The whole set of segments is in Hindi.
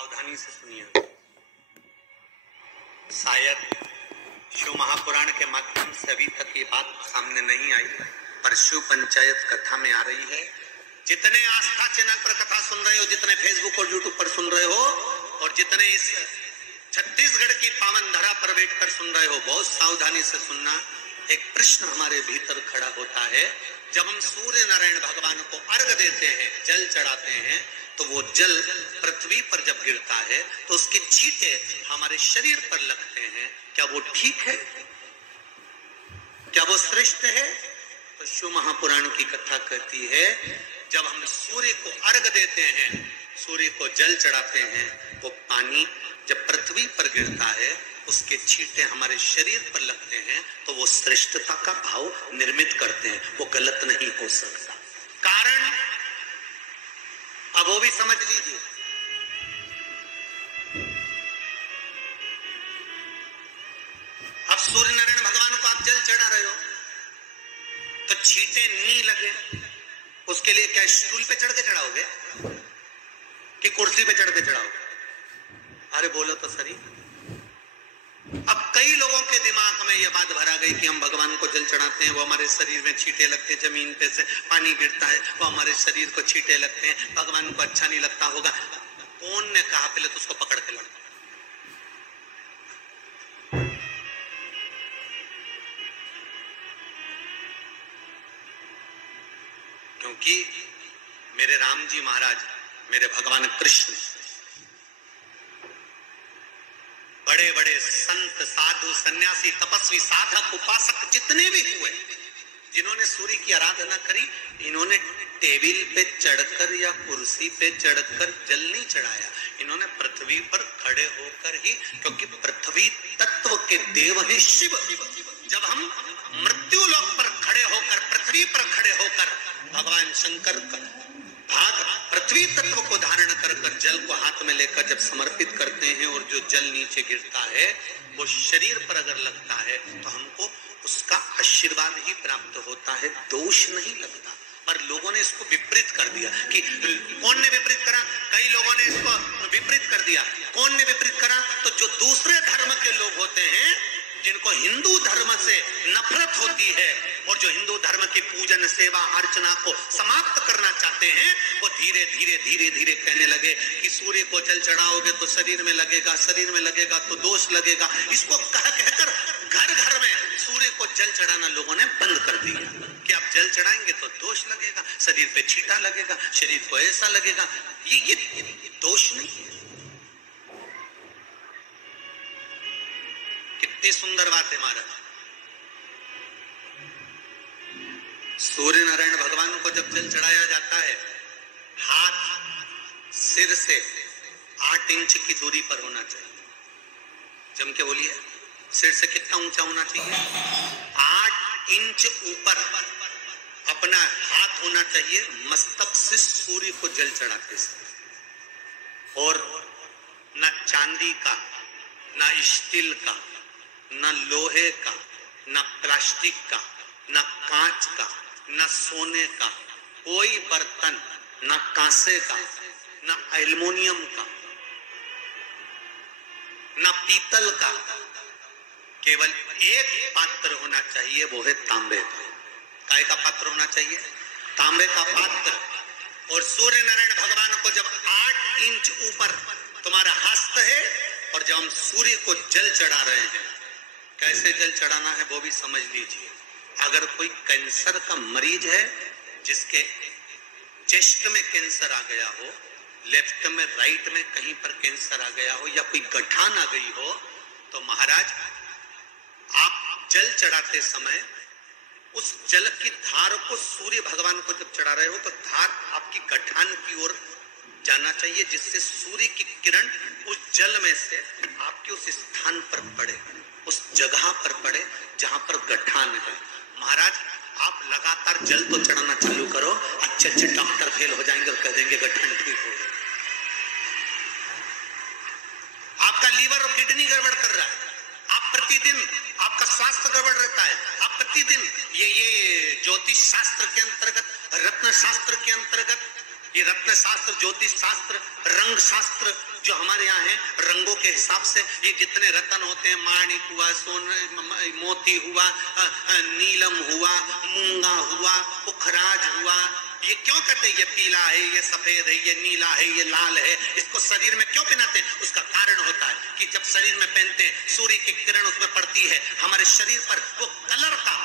सावधानी से सुनिए। शायद शिव महापुराण के माध्यम से अभी तक ये बात सामने नहीं आई, पर शिव पंचायत कथा में आ रही है। जितने आस्था चैनल पर कथा सुन रहे हो, जितने फेसबुक और यूट्यूब पर सुन रहे हो, और जितने इस छत्तीसगढ़ की पावन धरा पर बैठकर सुन रहे हो, बहुत सावधानी से सुनना। एक प्रश्न हमारे भीतर खड़ा होता है। जब हम सूर्य नारायण भगवान को अर्घ देते हैं, जल चढ़ाते हैं, तो वो जल पृथ्वी पर जब गिरता है तो उसके छींटे हमारे शरीर पर लगते हैं। क्या वो ठीक है? क्या वो श्रेष्ठ है? तो शिव महापुराण की कथा कहती है, जब हम सूर्य को अर्घ देते हैं, सूर्य को जल चढ़ाते हैं, वो पानी जब पृथ्वी पर गिरता है, उसके छींटे हमारे शरीर पर लगते हैं, तो वो श्रेष्ठता का भाव निर्मित करते हैं। वो गलत नहीं हो सकता। कारण अब वो भी समझ लीजिए। अब सूर्य नारायण भगवान को आप जल चढ़ा रहे हो, तो छींटे नहीं लगे, उसके लिए क्या स्टूल पे चढ़ के चढ़ाओगे कि कुर्सी पे चढ़ के चढ़ाओगे? अरे बोलो तो सही। अब कई लोगों के दिमाग में यह बात भरा गई कि हम भगवान को जल चढ़ाते हैं, वो हमारे शरीर में छींटे लगते हैं, जमीन पे से पानी गिरता है, वो हमारे शरीर को छींटे लगते हैं, भगवान को अच्छा नहीं लगता होगा। कौन ने कहा? पहले तो उसको पकड़ के लड़ो। क्योंकि मेरे राम जी महाराज, मेरे भगवान कृष्ण, बड़े बड़े संत, साधु, सन्यासी, तपस्वी, साधक, उपासक जितने भी हुए, जिन्होंने सूर्य की आराधना करी, इन्होंने टेबल पे चढ़कर या कुर्सी पे चढ़कर जल नहीं चढ़ाया। इन्होंने पृथ्वी पर खड़े होकर ही, क्योंकि पृथ्वी तत्व के देव है शिव। जब हम मृत्यु लोक पर खड़े होकर, पृथ्वी पर खड़े होकर भगवान शंकर का भाग पृथ्वी तत्व को धारण कर जल को हाथ में लेकर जब समर्पित करते हैं, और जो जल नीचे गिरता है वो शरीर पर अगर लगता है तो हमको उसका आशीर्वाद ही प्राप्त होता है, दोष नहीं लगता। पर लोगों ने इसको विपरीत कर दिया। कि कौन ने विपरीत करा? कई लोगों ने इसको विपरीत कर दिया। कौन ने विपरीत करा? तो जो दूसरे धर्म के लोग होते हैं, जिनको हिंदू धर्म से नफरत होती है, और जो हिंदू धर्म की पूजन, सेवा, अर्चना को समाप्त करना चाहते हैं, वो धीरे धीरे धीरे धीरे कहने लगे कि सूर्य को जल चढ़ाओगे तो शरीर में लगेगा, शरीर में लगेगा तो दोष लगेगा। इसको कहकर घर घर में सूर्य को जल चढ़ाना लोगों ने बंद कर दिया कि आप जल चढ़ाएंगे तो दोष लगेगा, शरीर पे छींटा लगेगा, शरीर को ऐसा लगेगा। ये दोष नहीं है। कितनी सुंदर बात है महाराज। सूर्य नारायण भगवान को जब जल चढ़ाया जाता है, हाथ सिर से 8 इंच की दूरी पर होना चाहिए। जम के बोलिए, सिर से कितना ऊंचा होना चाहिए? 8 इंच ऊपर अपना हाथ होना चाहिए मस्तक से सूर्य को जल चढ़ाते से। और न चांदी का, न स्टील का, न लोहे का, न प्लास्टिक का, न कांच का, न सोने का कोई बर्तन, न कांसे का, न एल्युमिनियम का, न पीतल का, केवल एक पात्र होना चाहिए, वो है तांबे का। काय का पात्र होना चाहिए? तांबे का पात्र। और सूर्य नारायण भगवान को जब 8 इंच ऊपर तुम्हारा हस्त है, और जब हम सूर्य को जल चढ़ा रहे हैं, कैसे जल चढ़ाना है वो भी समझ लीजिए। अगर कोई कैंसर का मरीज है, जिसके चेस्ट में कैंसर आ गया हो, लेफ्ट में, राइट में कहीं पर कैंसर आ गया हो, या कोई गठान आ गई हो, तो महाराज आप जल चढ़ाते समय उस जल की धार को सूर्य भगवान को जब चढ़ा रहे हो, तो धार आपकी गठान की ओर जाना चाहिए, जिससे सूर्य की किरण उस जल में से आपके उस स्थान पर पड़े, उस जगह पर पड़े जहां पर गठान है। महाराज आप लगातार जल तो चढ़ाना चालू करो, अच्छे अच्छे डॉक्टर फेल हो जाएंगे और कह देंगे गठान ठीक हो गया। आपका लीवर और किडनी गड़बड़ कर रहा है, आप प्रतिदिन आपका स्वास्थ्य गड़बड़ रहता है, आप प्रतिदिन ये ज्योतिष शास्त्र के अंतर्गत, रत्न शास्त्र के अंतर्गत ये रत्न शास्त्र, ज्योतिष शास्त्र, रंग शास्त्र जो हमारे यहाँ है, रंगों के हिसाब से ये जितने रत्न होते हैं, माणिक हुआ, सोना, मोती हुआ, नीलम हुआ, मूंगा हुआ, पुखराज हुआ, ये क्यों कहते हैं ये पीला है, ये सफेद है, ये नीला है, ये लाल है, इसको शरीर में क्यों पहनाते हैं? उसका कारण होता है कि जब शरीर में पहनते हैं, सूर्य की किरण उसमें पड़ती है, हमारे शरीर पर वो कलर का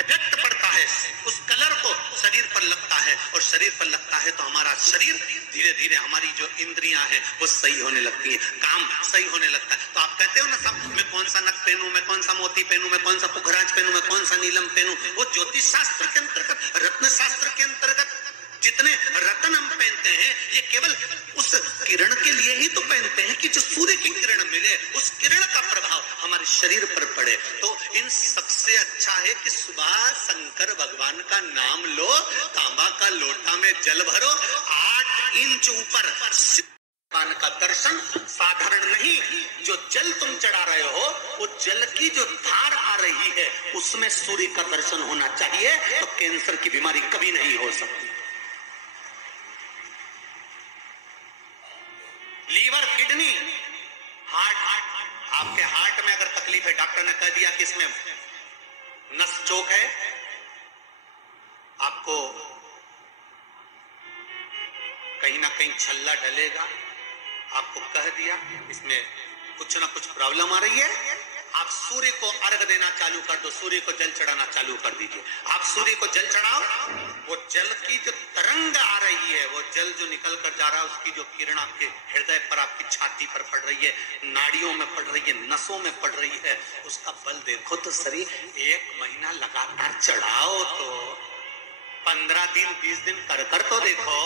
इफेक्ट पड़ता है, उस कलर को शरीर पर लगता है, और शरीर पर लगता है तो हमारा शरीर धीरे धीरे, हमारी जो इंद्रियां हैं वो सही होने लगती है, काम सही होने लगता है। तो आप कहते हो ना सब, मैं कौन सा नक पहनूं, मैं कौन सा मोती पहनूं, मैं कौन सा पुखराज पहनूं, मैं कौन सा नीलम पहनूं, वो ज्योतिष शास्त्र के अंतर्गत, रत्न शास्त्र के अंतर्गत जितने रत्न हम पहनते हैं, ये केवल उस किरण के लिए ही तो पहनते हैं कि जो सूर्य की किरण मिले, उस किरण का प्रभाव हमारे शरीर पर पड़े। तो इन सबसे अच्छा है कि सुबह शंकर भगवान का नाम लो, तांबा का लोटा में जल भरो, 8 इंच ऊपर भगवान का दर्शन साधारण नहीं, जो जल तुम चढ़ा रहे हो, वो जल की जो धार आ रही है, उसमें सूर्य का दर्शन होना चाहिए, तो कैंसर की बीमारी कभी नहीं हो सकती। लीवर, किडनी, हार्ट, आपके हार्ट में अगर तकलीफ है, डॉक्टर ने कह दिया कि इसमें नस चोक है, आपको कहीं ना कहीं छल्ला डलेगा, आपको कह दिया इसमें कुछ ना कुछ प्रॉब्लम आ रही है, आप सूर्य को अर्घ देना चालू कर दो, सूर्य को जल चढ़ाना चालू कर दीजिए। आप सूर्य को जल चढ़ाओ, वो जल की जो तरंग आ रही है, वो जल जो निकल कर जा रहा है, उसकी जो किरण आपके हृदय पर, आपकी छाती पर पड़ रही है, नाड़ियों में पड़ रही है, नसों में पड़ रही है, उसका बल देखो तो शरीर 1 महीना लगातार चढ़ाओ तो 15 दिन 20 दिन कर तो देखो।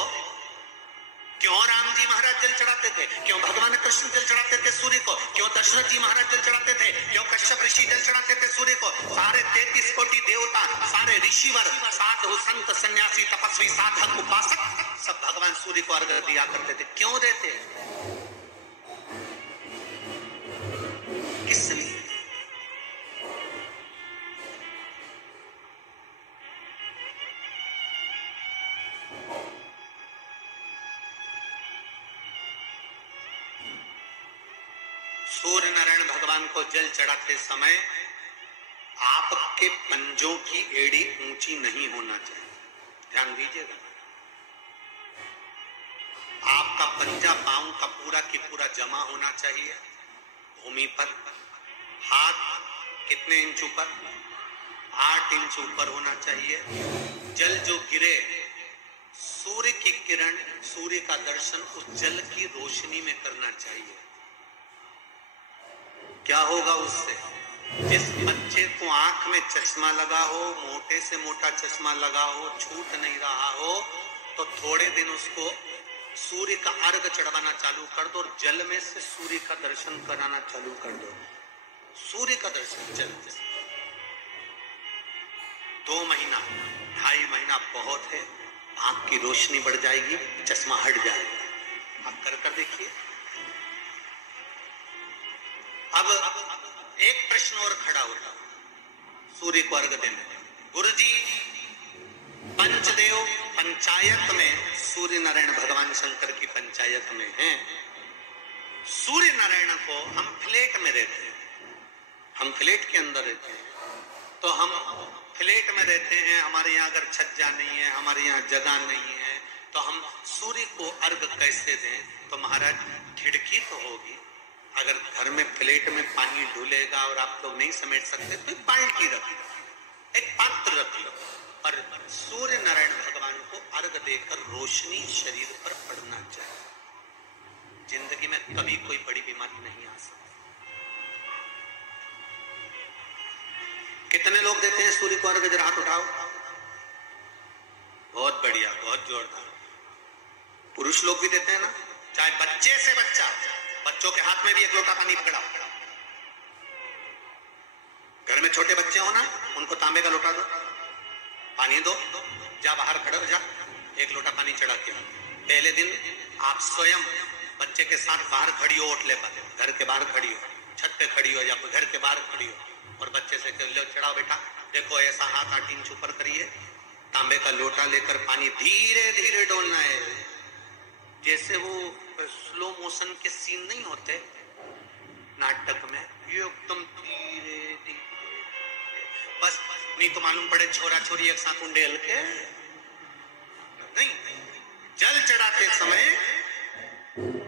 क्यों राम जी महाराज जल चढ़ाते थे, क्यों भगवान कृष्ण जल चढ़ाते थे सूर्य को, क्यों दशरथ जी महाराज जल चढ़ाते थे, क्यों कश्यप ऋषि जल चढ़ाते थे सूर्य को, सारे 33 कोटि देवता, सारे ऋषिवर, साधु संत सन्यासी तपस्वी साधक उपासक सब भगवान सूर्य को अर्घ दिया करते थे। क्यों देते? किस लिए? सूर्य नारायण भगवान को जल चढ़ाते समय आपके पंजों की एड़ी ऊंची नहीं होना चाहिए, ध्यान दीजिएगा। आपका पंजा पांव का पूरा की पूरा जमा होना चाहिए भूमि पर। हाथ कितने इंच ऊपर? 8 इंच ऊपर होना चाहिए। जल जो गिरे, सूर्य की किरण, सूर्य का दर्शन उस जल की रोशनी में करना चाहिए। क्या होगा उससे? जिस बच्चे को आंख में चश्मा लगा हो, मोटे से मोटा चश्मा लगा हो, छूट नहीं रहा हो, तो थोड़े दिन उसको सूर्य का अर्घ चढ़वाना चालू कर दो और जल में से सूर्य का दर्शन कराना चालू कर दो। सूर्य का दर्शन जल में। 2 महीना 2.5 महीना बहुत है, आंख की रोशनी बढ़ जाएगी, चश्मा हट जाएगा। आप कर देखिए। अब एक प्रश्न और खड़ा होता सूर्य को अर्घ देने। गुरुजी, पंचदेव पंचायत में सूर्य नारायण भगवान शंकर की पंचायत में हैं। सूर्य नारायण को हम फ्लैट में रहते हैं, हम फ्लैट के अंदर रहते हैं, तो हम फ्लैट में रहते हैं, हमारे यहाँ अगर छज्जा नहीं है, हमारे यहाँ जगह नहीं है, तो हम सूर्य को अर्घ कैसे दें? तो महाराज खिड़की तो होगी, अगर घर में फ्लैट में पानी डुलेगा और आप लोग नहीं समेट सकते तो एक बाल्टी रख लो, एक पात्र रख लो, और सूर्य नारायण भगवान को अर्घ देकर रोशनी शरीर पर पड़ना चाहिए। जिंदगी में कभी कोई बड़ी बीमारी नहीं आ सकती। कितने लोग देते हैं सूर्य को अर्घ? जरा हाथ उठाओ। बहुत बढ़िया, बहुत जोरदार। पुरुष लोग भी देते हैं ना, चाहे बच्चे से बच्चा, बच्चों के हाथ में भी 1 लोटा पानी पकड़ाओ। घर में छोटे बच्चे हो ना, उनको तांबे का लोटा दो, पानी दो, जा बाहर खड़ा हो जा, 1 लोटा पानी चढ़ा के। पहले दिन आप स्वयं बच्चे के साथ बाहर खड़ी हो, ओटले पर, घर के बाहर खड़ी हो, छत पे खड़ी हो या घर के बाहर खड़ी हो, और बच्चे से लो चढ़ाओ बेटा, देखो ऐसा हाथ 8 इंच ऊपर करिए, तांबे का लोटा लेकर पानी धीरे धीरे डोलना है, जैसे वो स्लो मोशन के सीन नहीं होते नाटक में, ये एकदम धीरे धीरे, बस नहीं तो मालूम पड़े छोरा छोरी एक साथ उंडेल के नहीं, जल चढ़ाते समय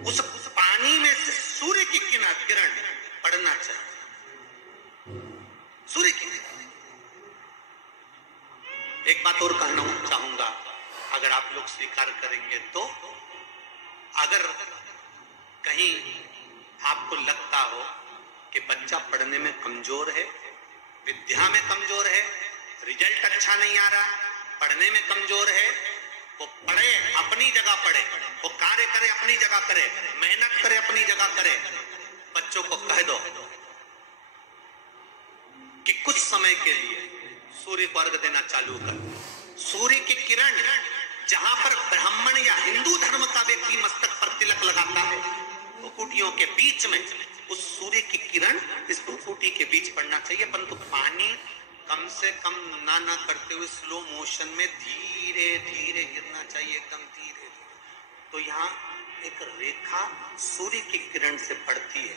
उस पानी में से सूर्य की किरण पड़ना चाहिए, सूर्य की। एक बात और कहना चाहूंगा, अगर आप लोग स्वीकार करेंगे तो, अगर कहीं आपको लगता हो कि बच्चा पढ़ने में कमजोर है, विद्या में कमजोर है, रिजल्ट अच्छा नहीं आ रहा, पढ़ने में कमजोर है, वो पढ़े अपनी जगह पढ़े, वो कार्य करे अपनी जगह करे, मेहनत करे अपनी जगह करे। बच्चों को कह दो कि कुछ समय के लिए सूर्य को अर्घ देना चालू कर। सूर्य की किरण जहां पर ब्राह्मण या हिंदू धर्म का व्यक्ति मस्तक पर तिलक लगाता है, भुकुटियों के बीच में उस सूर्य की किरण इस भुकुटी के बीच पड़ना चाहिए, परंतु पानी कम से कम ना करते हुए स्लो मोशन में धीरे धीरे गिरना चाहिए, एकदम धीरे धीरे। तो यहाँ एक रेखा सूर्य की किरण से पड़ती है,